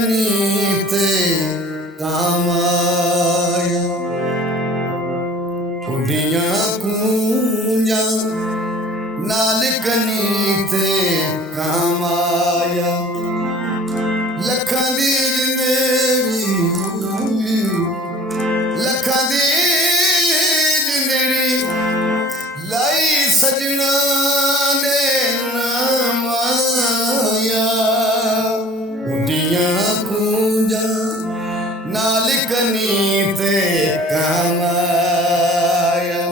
कनी ते काम आया उड़ियां कूंजा नाल कनी ते काम आया लखां दी जिंदड़ी लखां दी जिंदड़ी लाई सजना ने नाम आया उड़ियां कूंजा नाल कनी ते काम आया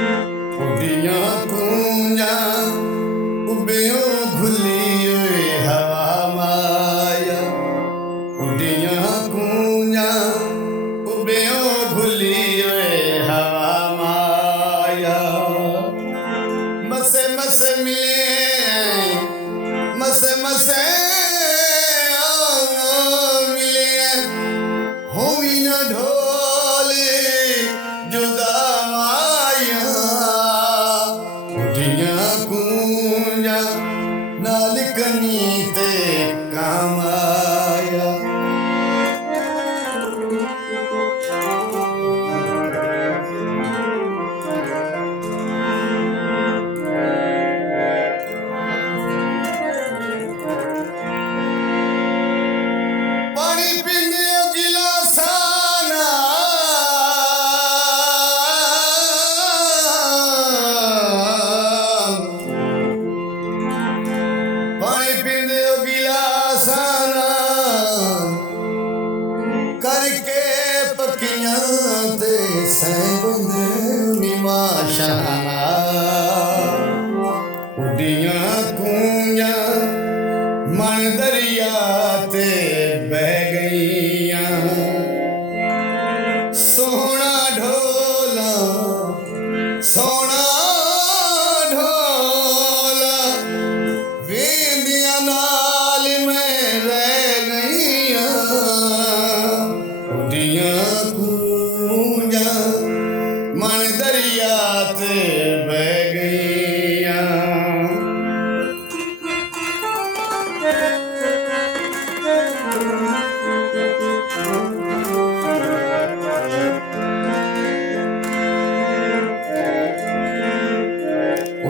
उड़ियां कूंजा उबियो घुली हवा माया उड़ियां कूंजा उबियो घुली हवा माया मसे मसे मिले मसे मसे मिले होई न ढोले जुदा माया उड़ियां कूंजा नाल कनी ते काम आया पानी पीने गिलासां नाल पानी पींदे गिलासां नाल करके पक्कियां ते सहबंदे निमाशा उड़ियां कूंजा मन दरिया ते बह गईयां सोहना ढोला सोहना ढोला वेंदियां नाल मैं रह गईयां उड़ियां कूंजा मन दरिया ते बह गईयां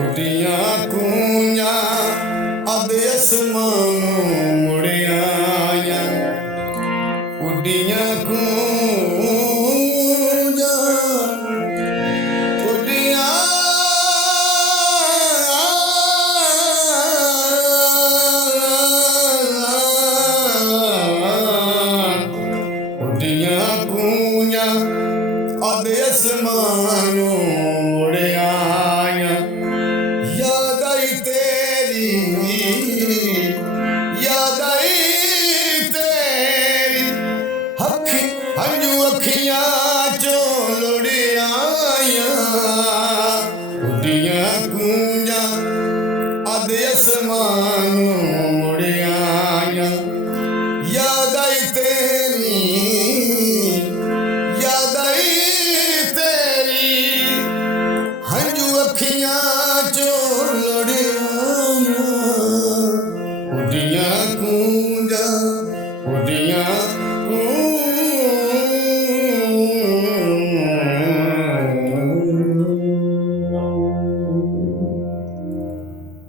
उड़ियां कूंजा अब आसमां